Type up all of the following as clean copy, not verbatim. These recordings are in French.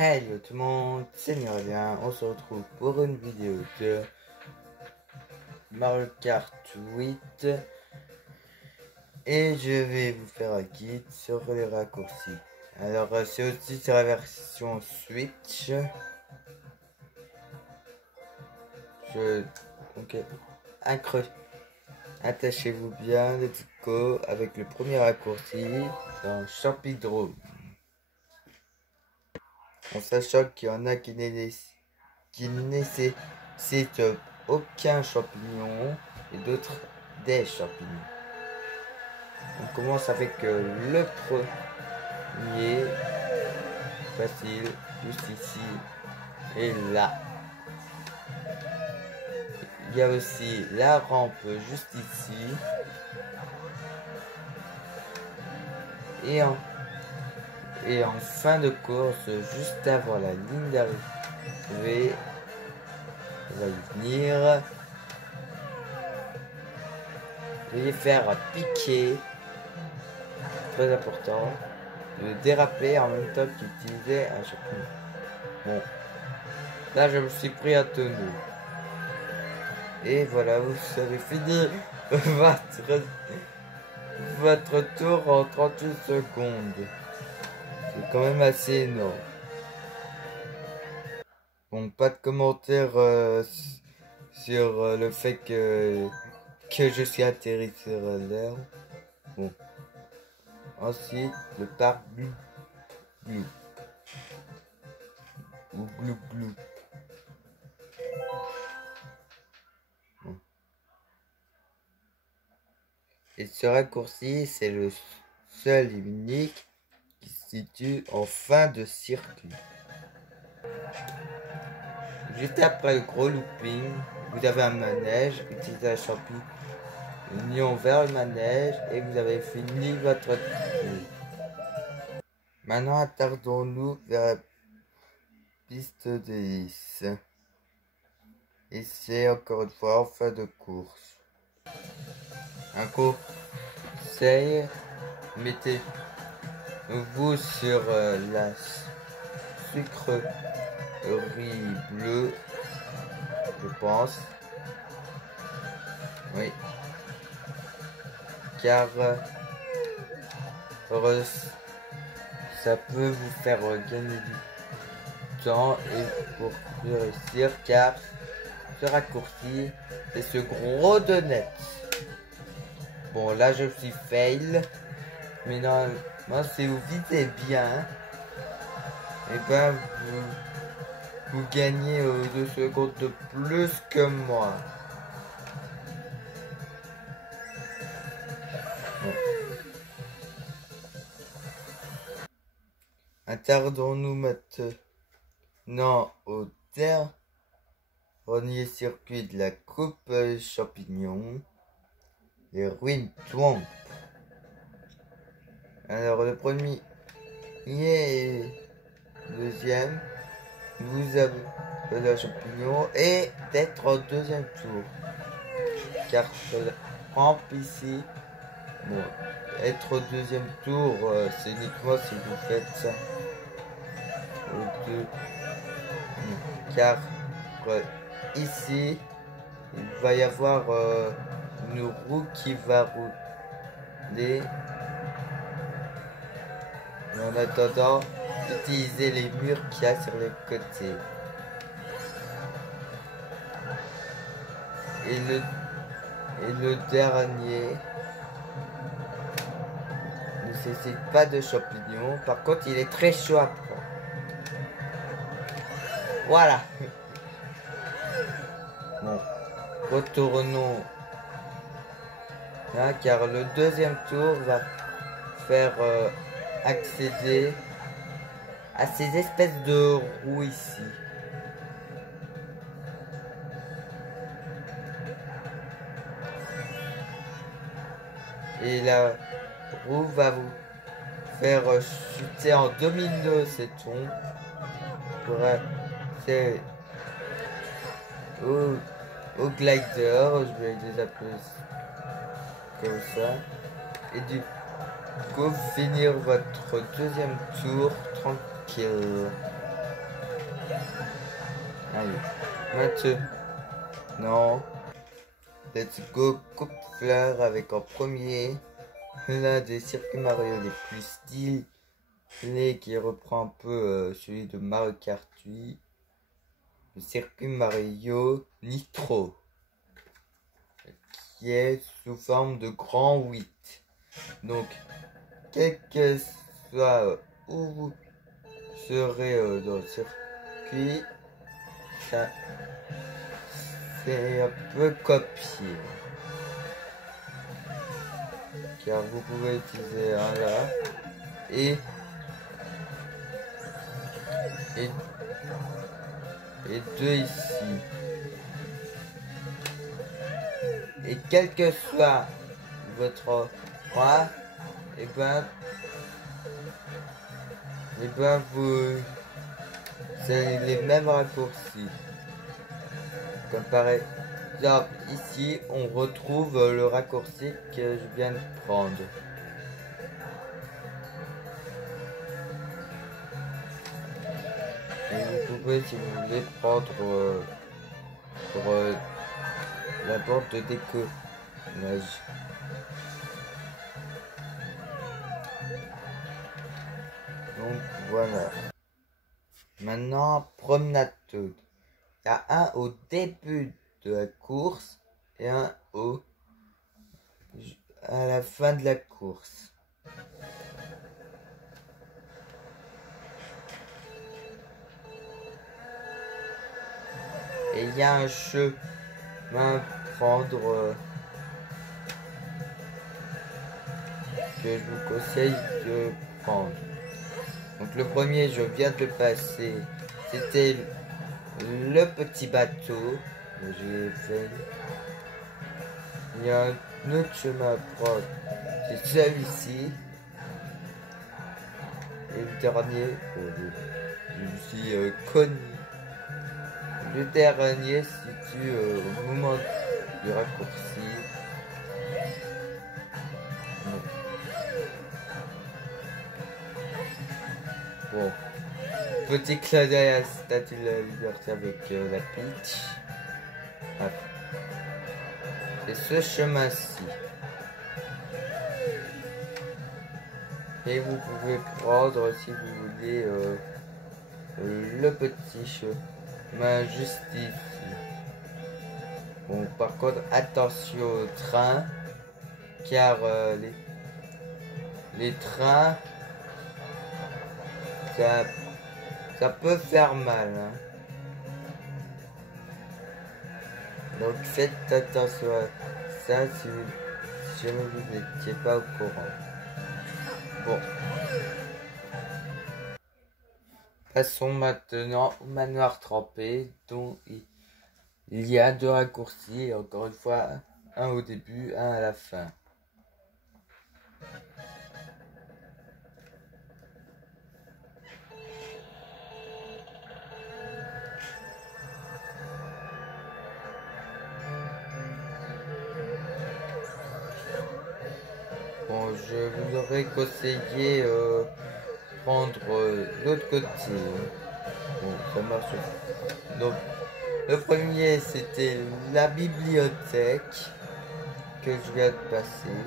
Hello tout le monde, c'est Nurlien, on se retrouve pour une vidéo de Mario Kart 8 et je vais vous faire un guide sur les raccourcis. Alors c'est aussi sur la version Switch. Donc attachez-vous bien, let's go avec le premier raccourci dans Champidrome. En sachant qu'il y en a qui nécessitent aucun champignon et d'autres des champignons. On commence avec le premier, facile, juste ici et là. Il y a aussi la rampe juste ici et en fin de course, juste avant la ligne d'arrivée, on va y venir. Veuillez faire piquer, très important, de déraper en même temps qu'utiliser un champignon. Bon, là je me suis pris un tonneau. Et voilà, vous avez fini votre tour en 38 secondes. C'est quand même assez énorme. Bon, pas de commentaires sur le fait que je suis atterri sur l'herbe. Bon. Ensuite, le parc Glou Glou. Ou Glou Glou. Bon. Et ce raccourci, c'est le seul et unique qui se situe en fin de circuit. Juste après le gros looping, vous avez un manège, utilisez un champignon vers le manège et vous avez fini votre tour. Maintenant, attardons-nous vers la piste d'hélice. Et c'est encore une fois en fin de course. Un conseil, mettez-vous sur la sucrerie bleue, je pense. Oui. Car ça peut vous faire gagner du temps et pour réussir, car ce raccourci c'est ce gros donut. Bon, là je suis fail, mais normalement si vous visez bien, et ben vous gagnez 2 secondes de plus que moi. Bon. Attardons-nous maintenant au dernier circuit de la coupe champignon, les ruines Twomp. Alors le premier et deuxième, vous avez le champignon et d'être au deuxième tour. Car la rampe ici, bon, être au deuxième tour, c'est uniquement si vous faites ça. Car ici, il va y avoir une roue qui va rouler. Mais en attendant, utilisez les murs qu'il y a sur les côtés. Et le dernier ne nécessite pas de champignons. Par contre, il est très chaud à prendre. Voilà. Bon, retournons là, car le deuxième tour va faire accéder à ces espèces de roues ici. Et la roue va vous faire chuter en domino ces tons pour accéder au glider, je vais les appeler comme ça. Et du coup finir votre deuxième tour tranquille. Allez, maintenant, let's go coupe-fleur avec en premier l'un des circuits Mario les plus stylés qui reprend un peu celui de Mario Kart 8, le circuit Mario Nitro, qui est sous forme de grand 8. Donc, quel que soit où vous serez dans le circuit, ça c'est un peu copié. Car vous pouvez utiliser un là et deux ici. Et quel que soit votre roi, et ben vous c'est les mêmes raccourcis. Comme par exemple ici on retrouve le raccourci que je viens de prendre. Et vous pouvez, si vous voulez, prendre pour la borne de décollage. Donc voilà. Maintenant, promenade Toad. Il y a un au début de la course et un à la fin de la course. Et il y a un chemin à prendre que je vous conseille de prendre. Donc le premier, je viens de le passer, c'était le petit bateau. J'ai fait. Il y a un autre chemin à prendre, c'est celui-ci. Et le dernier, je me suis connu. Le dernier se situe au moment du raccourci. Bon, petit clin d'œil à la Statue de la Liberté avec la Peach. Et ce chemin-ci. Et vous pouvez prendre, si vous voulez, le petit chemin juste ici. Bon, par contre, attention au train, car les trains, ça peut faire mal. Hein. Donc faites attention à ça si jamais vous n'étiez pas au courant. Bon. Passons maintenant au manoir trempé, dont il y a deux raccourcis, encore une fois, un au début, un à la fin. Bon, je vous aurais conseillé prendre l'autre côté. Bon, ça marche. Donc, le premier, c'était la bibliothèque que je viens de passer.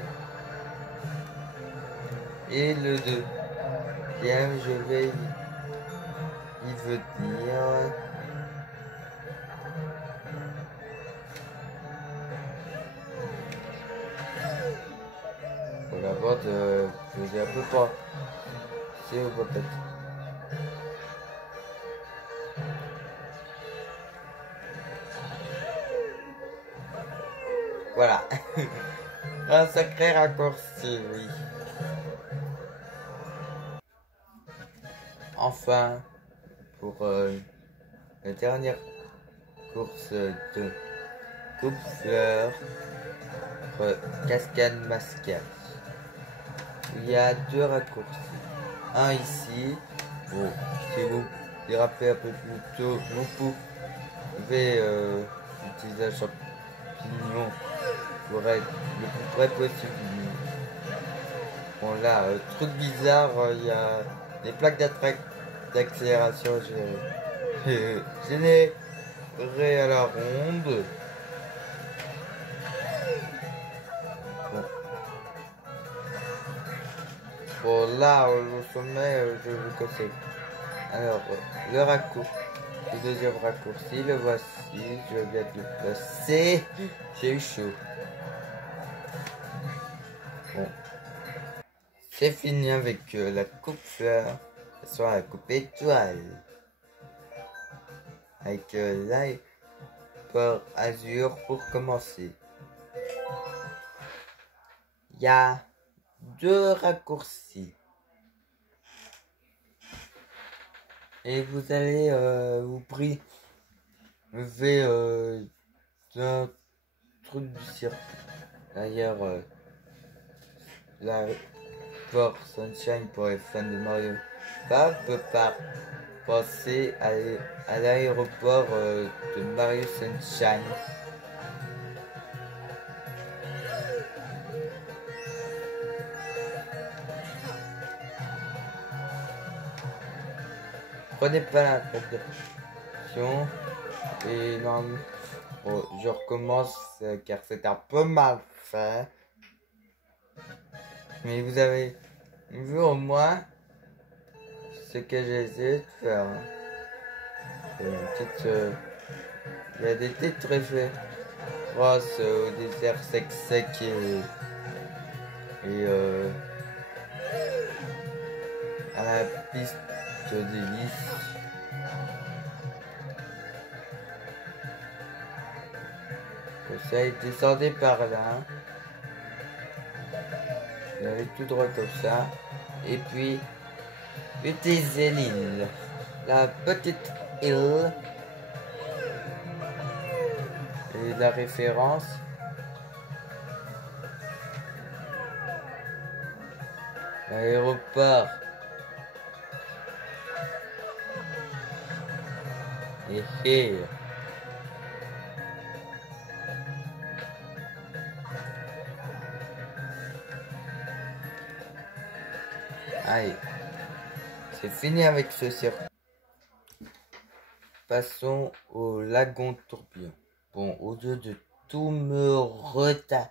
Et le deuxième, je vais y venir. La boîte faisait un peu pas. C'est au peut-être. Voilà. Un sacré raccourci, oui. Enfin, pour la dernière course de coupe-fleur, cascade mascade. Il y a deux raccourcis. Un ici. Bon, si vous dérapez un peu plus tôt, vous pouvez utiliser un champignon pour être le plus près possible. Bon là, truc bizarre, il y a des plaques d'accélération. généré à la ronde. Bon, là, au sommet, je vous conseille. Alors, le raccourci, le deuxième raccourci, le voici. Je viens de le placer. J'ai eu chaud. Bon. C'est fini avec la coupe fleur. Ce soit la coupe étoile. Avec l'Hyper Azure pour commencer. Il y a 2 raccourcis. Et vous allez vous priver d'un truc du cirque. D'ailleurs, la Port Sunshine pour les fans de Mario Kart peut pas passer à l'aéroport de Mario Sunshine. Prenez pas la précaution et non, je recommence car c'est un peu mal fait. Mais vous avez vu au moins ce que j'ai essayé de faire. Il y a des petites références au désert sec et à la piste d'hélice. Comme ça, et descendez par là. Vous allez tout droit comme ça. Et puis, utilisez l'île. La petite île. Et la référence. L'aéroport. Et allez, c'est fini avec ce circuit. Passons au lagon tourbillon. Bon, au lieu de tout me retaper,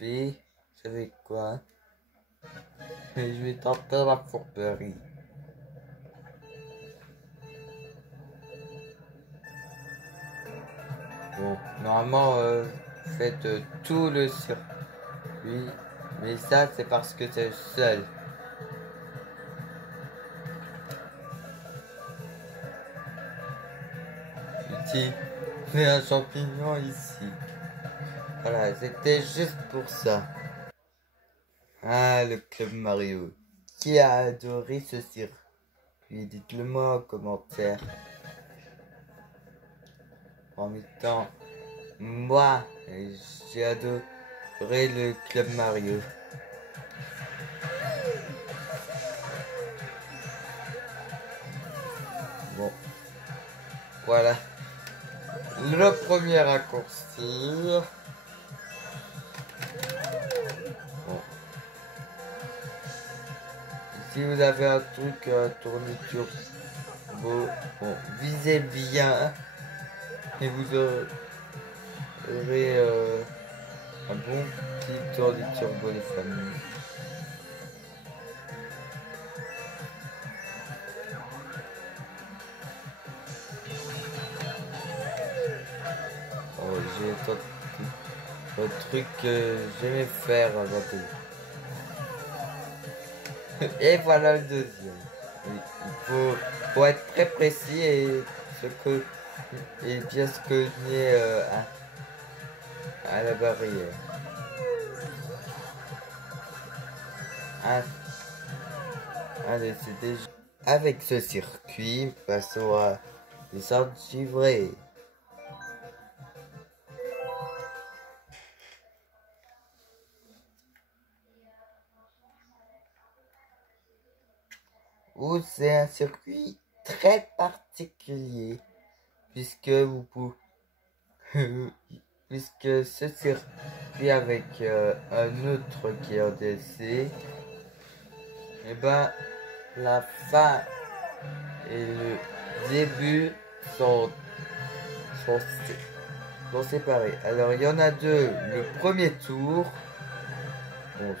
vous savez quoi? Je vais tenter la fourberie. Bon, normalement, faites tout le circuit, mais ça, c'est parce que c'est le seul. Ici, il y a un champignon ici. Voilà, c'était juste pour ça. Ah, le Club Mario. Qui a adoré ce circuit? Dites-le moi en commentaire. En même temps, moi, j'ai adoré le Club Mario. Bon, voilà. Le premier raccourci. Bon. Ici, vous avez un truc tourniture beau. Bon, visez bien. Et vous aurez un bon petit tour de turbo les familles. Oh, j'ai un truc que j'aimais faire avant tout. Et voilà le deuxième. Il faut être très précis et bien se cogner à la barrière. Allez, c'est déjà... Avec ce circuit, passons à des sortes givrées. Où c'est un circuit très particulier, puisque vous pouvez... puisque ce circuit avec un autre qui est en DLC, et ben la fin et le début sont, sont, sont séparés. Alors il y en a deux. Le premier tour. Bon,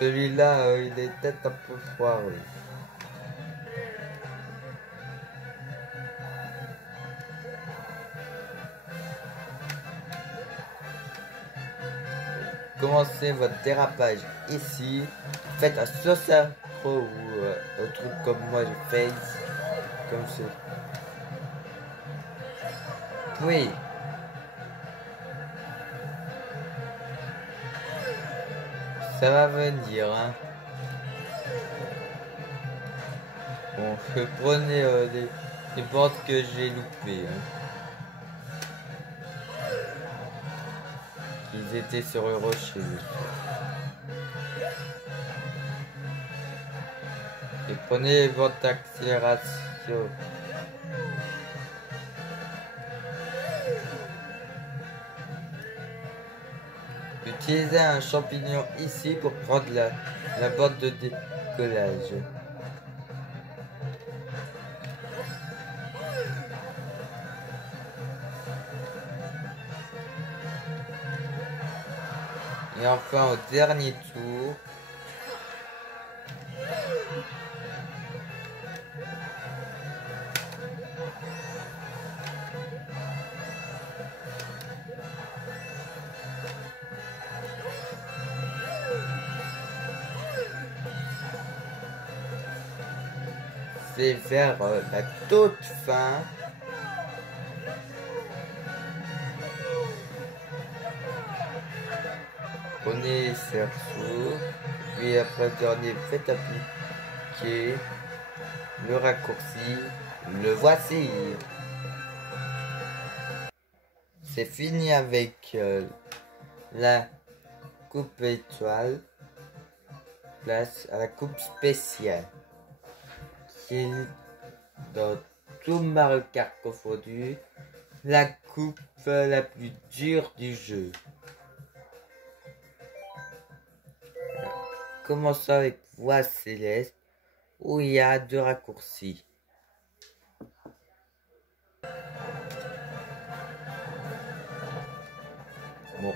celui-là, il est peut-être un peu foireux. Commencez votre dérapage ici. Faites un saucer ou un truc comme moi je fais. Comme ça. Oui. Ça va venir, hein. Bon, je prenais les portes que j'ai loupées. Hein. Ils étaient sur le rocher. Et prenez votre accélération. Utilisez un champignon ici pour prendre la botte de décollage. Et enfin au dernier tour, c'est vers la toute fin. Prenez cerceau, puis après le dernier, faites appliquer le raccourci. Le voici. C'est fini avec la coupe étoile. Place à la coupe spéciale. Qui est dans tout Mario Kart confondu, la coupe la plus dure du jeu. Commençons avec voie céleste où il y a deux raccourcis. Bon.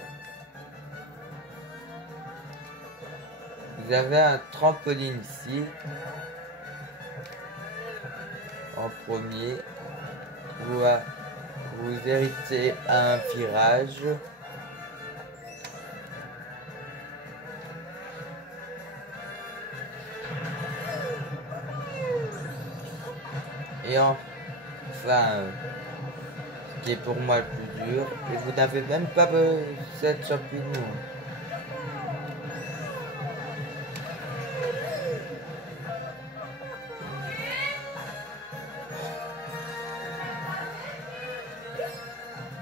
Vous avez un trampoline ici. En premier. Vous héritez un virage. Et enfin, ce qui est pour moi le plus dur, et vous n'avez même pas besoin de champignons.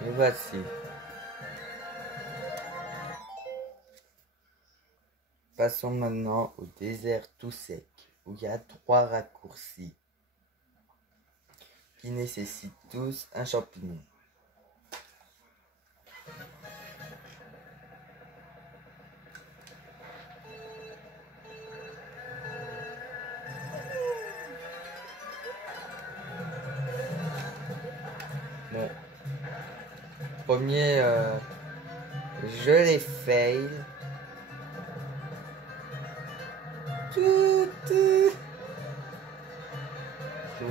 Et voici. Passons maintenant au désert tout sec, où il y a trois raccourcis qui nécessitent tous un champignon. Bon. Premier, je les fail. C'est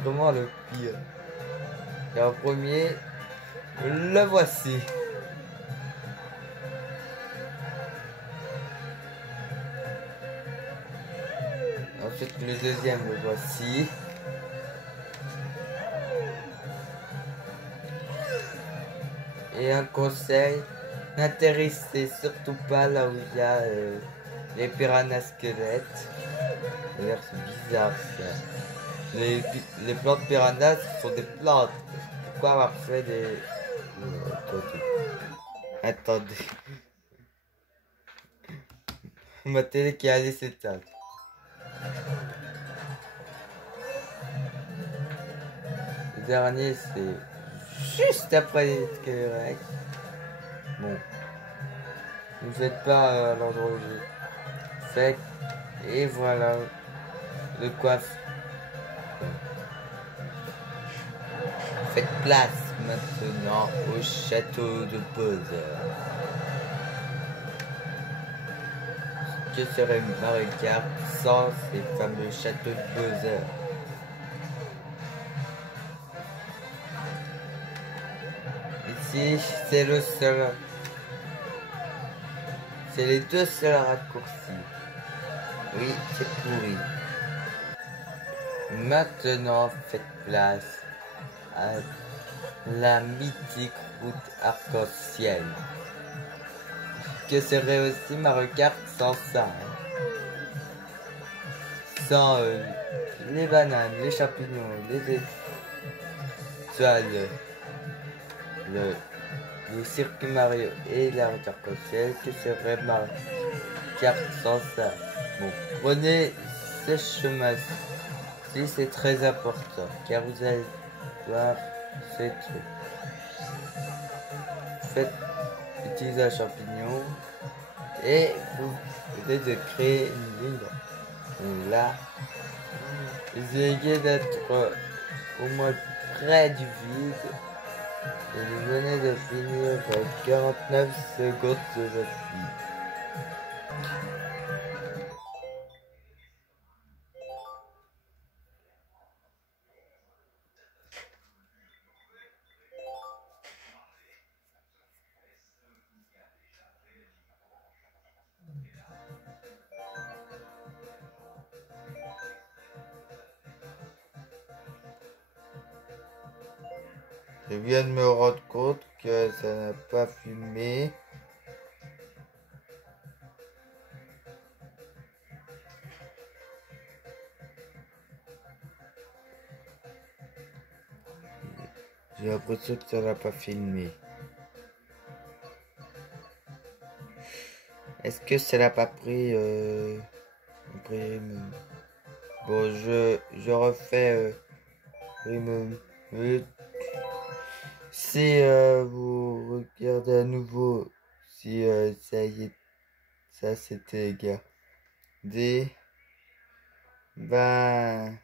vraiment le pire. Et en premier, le voici. Ensuite, le deuxième, le voici. Et un conseil, n'atterrissez surtout pas là où il y a les piranhas squelettes. D'ailleurs, c'est bizarre ça. Les plantes piranhas sont des plantes. Pourquoi avoir fait des... Attendez. Ma télé qui allait s'éteindre. Le dernier, c'est juste après les squelettes. Bon. Vous n'êtes pas à l'endroit où j'ai fait. Et voilà. Le coiffe. Faites place maintenant au château de Bowser. Que serait Mario Kart sans ces fameux châteaux de Bowser? Ici, c'est le seul. C'est les deux seuls raccourcis. Oui, c'est pourri. Maintenant, faites place à la mythique route arc-en-ciel. Que serait aussi Mario Kart sans ça, hein? Sans les bananes, les champignons, les étoiles, le circuit Mario et la route arc-en-ciel. Que serait Mario Kart sans ça? Bon, prenez ce chemin-ci, c'est très important, car vous allez voir ces trucs. Faites utiliser un champignon et vous venez de créer une ligne. Et là, essayez d'être au moins près du vide. Et vous venez de finir 49 secondes de votre vie. Je viens de me rendre compte que ça n'a pas fumé. J'ai l'impression que ça n'a pas filmé. Est-ce que ça n'a pas pris bon, je refais si vous regardez à nouveau, si ça y est, ça c'était gardé, ben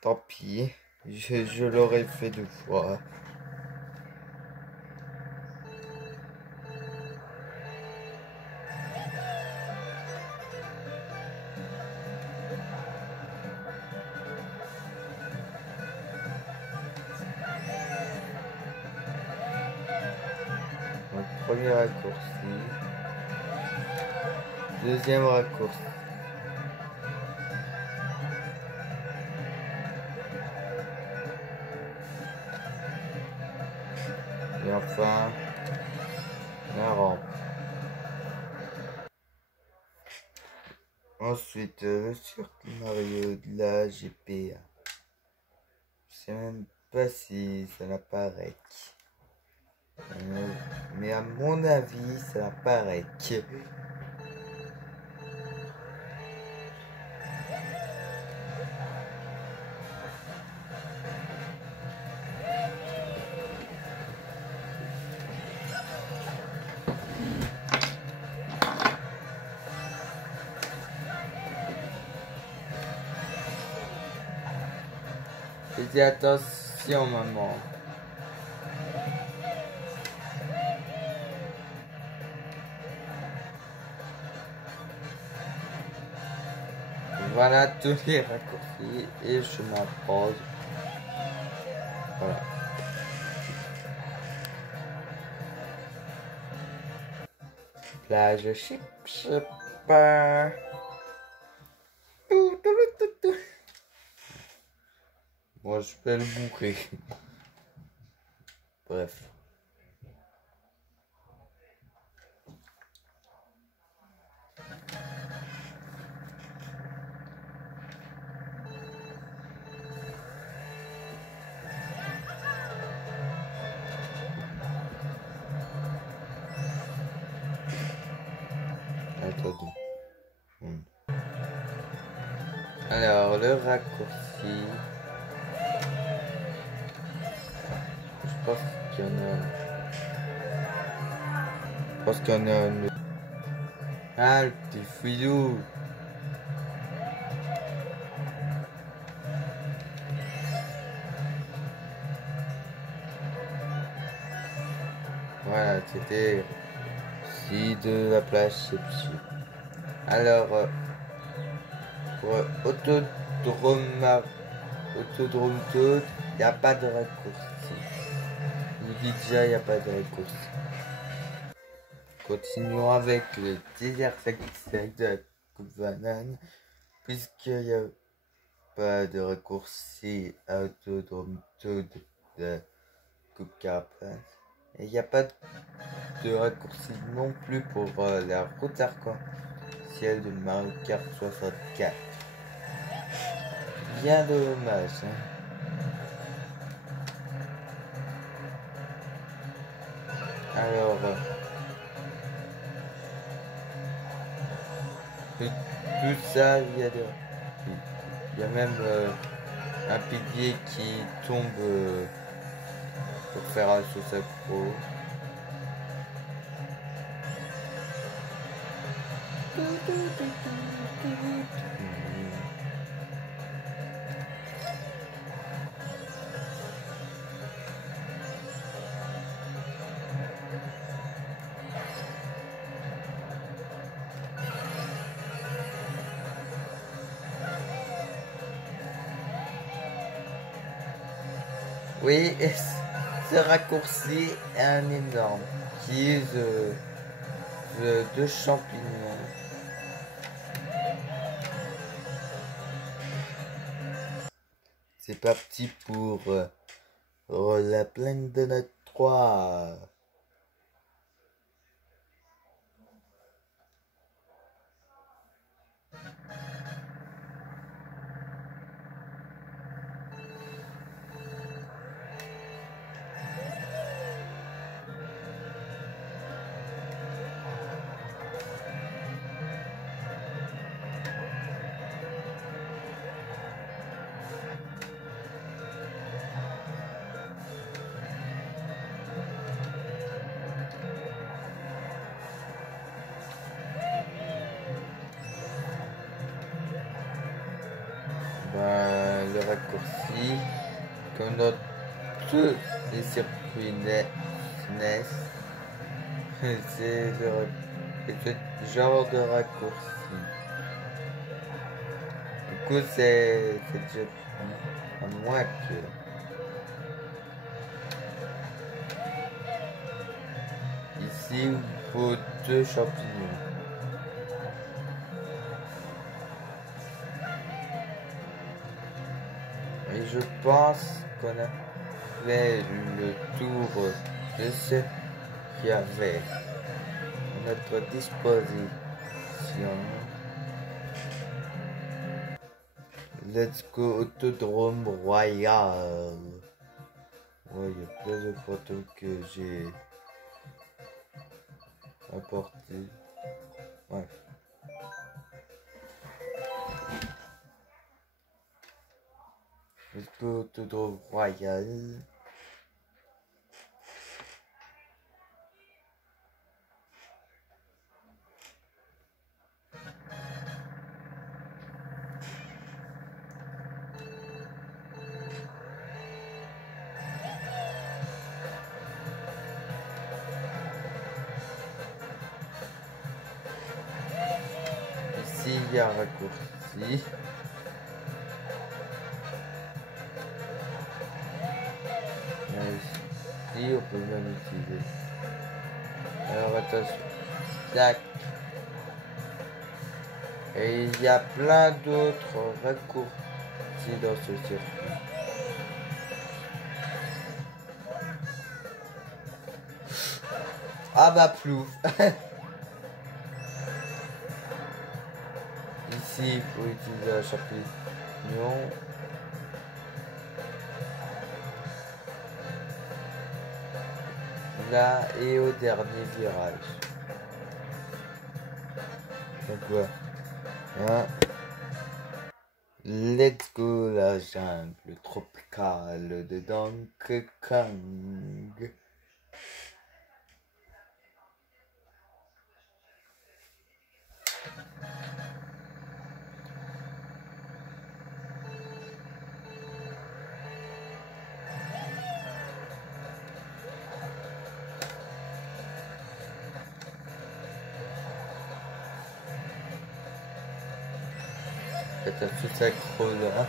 tant pis, je l'aurais fait 2 fois. Premier raccourci, deuxième raccourci. Et enfin, la rampe. Ensuite, le circuit Mario de la GPA. Je sais même pas si ça apparaît. Mais à mon avis, ça apparaît. Faites attention, maman. Voilà tous les raccourcis et je m'approche. Voilà. Plage chips. Moi, je peux le bourrer. Bref. Attendez. Alors, le raccourci. Je pense qu'il y en a. Je pense qu'il y en a un. Ah, le petit filou. Voilà, c'était si de la place Chepchi. Alors, pour Autodrome Toad, il n'y a pas de raccourci. Je vous dis déjà, il n'y a pas de raccourci. Continuons avec le désert satisfait de la coupe banane, puisqu'il n'y a pas de raccourci à Autodrome Toad de la coupe carapace. Et il n'y a pas de raccourci non plus pour la route arc-en-ciel de Mario Kart 64. Bien dommage, hein. Alors, tout ça, il y a même un pilier qui tombe pour faire un sauce accro. Oui, et ce raccourci est un énorme qui est de champignons. C'est parti pour la plaine de notre 3. Le raccourci, comme dans tous les circuits NES, c'est ce genre de raccourci. Du coup, c'est déjà à moins que... Ici, il faut 2 champignons. Et je pense qu'on a fait le tour de ce qu'il y avait à notre disposition. Let's go Autodrome Royal. Ouais, il y a plein de photos que j'ai apportées. Ouais. Let's go Autodrome Royal. Ici, il y a un raccourci. Ici, on peut même utiliser. Alors attention. Tac. Et il y a plein d'autres raccourcis dans ce circuit. Ah bah plouf. Ici, il faut utiliser un champignon. Là et au dernier virage. Donc voilà. Hein. Let's go la jungle tropicale de Donkey Kong. attention, ça creuse là.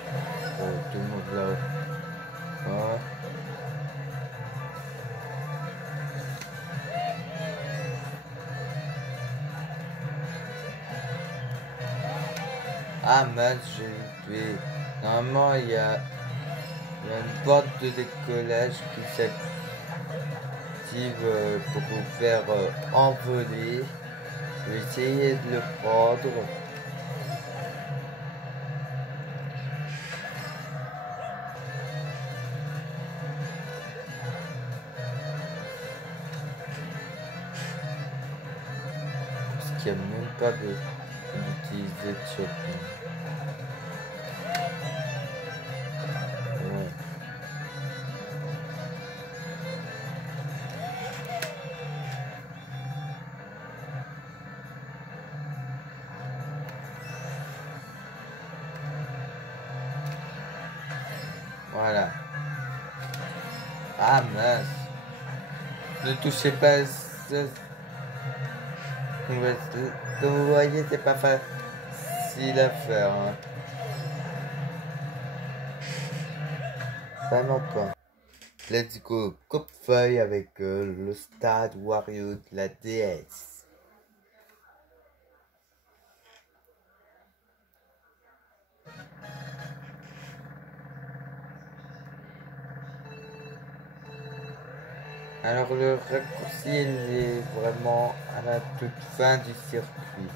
Tout le monde là. Ouais. Ah mince, j'ai loupé. Normalement, il y a une porte de décollage qui s'active pour vous faire envoler. Je vais essayer de le prendre. Parce qu'il n'y a même pas d'utiliser de shotgun. Ouais. Voilà. Ah mince. Ne touchez pas ça. Comme vous voyez, c'est pas facile à faire. Hein. Vraiment pas. Let's go. Coupe feuille avec le stade Wario de la DS. Alors le raccourci il est vraiment à la toute fin du circuit.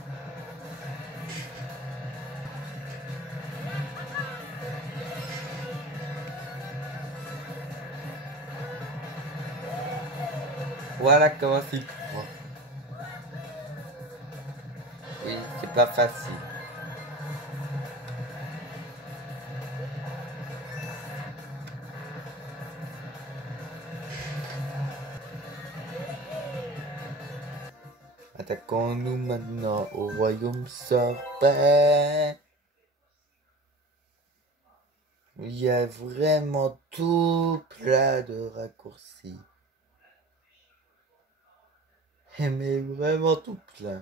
Voilà comment s'y prend. Oui, c'est pas facile. Attaquons-nous maintenant au royaume serpent. Il y a vraiment tout plein de raccourcis. Mais vraiment tout plein.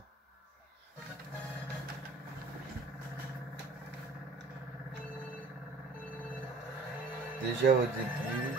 Déjà au début,